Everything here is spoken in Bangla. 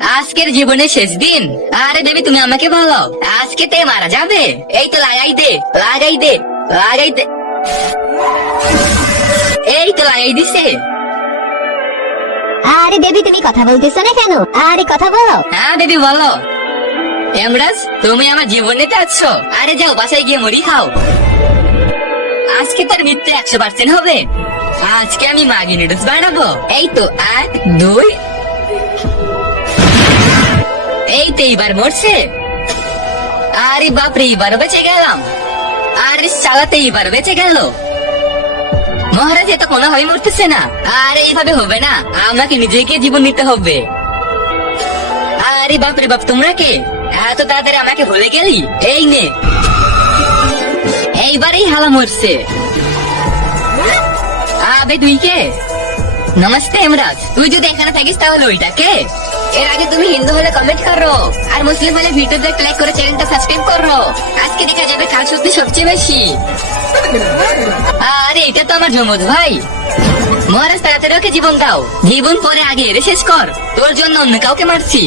আজকের জীবনের শেষ দিন। আরে বেবি তুমি আমাকে বলো, আজকে তে মারা যাবে? এই তো লাগাই দে, লাগাই দে, লাগাই দে। এই তো লাগাই দিছে। আরে বেবি তুমি কথা বলতেছো না কেন? আরে কথা বলো। হ্যাঁ বেবি বলো। এমরাজ তুমি আমার জীবন নিতে আসছো? আরে যাও বাসায় গিয়ে মুড়ি খাও। আজকে তার মৃত্যু 100% হবে। আজকে আমি মাগি নুডলস বানাবো। এই তো 1 2। এই তো এইবার মরছে। আরে বাপরে এবার বেঁচে গেলাম। আরে চালাতে এবার বেঁচে গেল। মহারাজ এ তো কোনোভাবেই মরতেছে না। আরে এইভাবে হবে না, আমাকে নিজেকে জীবন নিতে হবে। আরে বাপরে বাপ তোমরা কে? এত তাড়াতাড়ি আমাকে ভুলে গেলি? এই নে, এইবারেই হালা মরছে। আবে তুই কে? নমস্তে হেমরাজ, তুই যদি এখানে থাকিস তাহলে ওইটা কে? এর আগে তুমি হিন্দু হলে কমেন্ট করো, আর মুসলিম হলে ভিডিওতে লাইক করে চ্যানেলটা সাবস্ক্রাইব করো। আজকে দেখা যাবে কার শক্তি সবচেয়ে বেশি। আরে এটা তো আমার জমজ ভাই। মহারাজ তাড়াতাড়ি ওকে জীবন দাও। জীবন পরে আগে এর শেষ কর, তোর জন্য অন্য কাউকে মারছি।